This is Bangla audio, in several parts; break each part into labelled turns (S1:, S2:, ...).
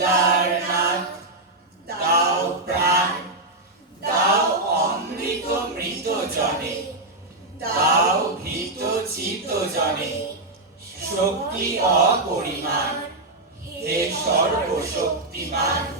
S1: উদার প্রাণ দাও অমৃত মৃত জনে দাও জনে শক্তি অপরিমাণ হে সর্বশক্তিমান।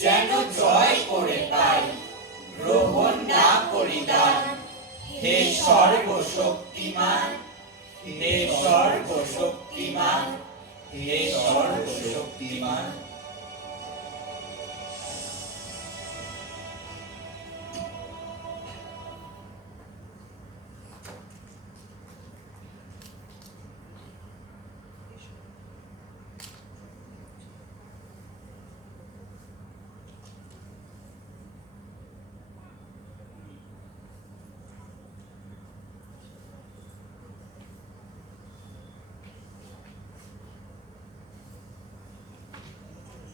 S1: যেন জয় করে পাই গ্রহণ না করি দান হে সর্বশক্তিমান হে সর্বশক্তিমান হে সর্বশক্তিমান।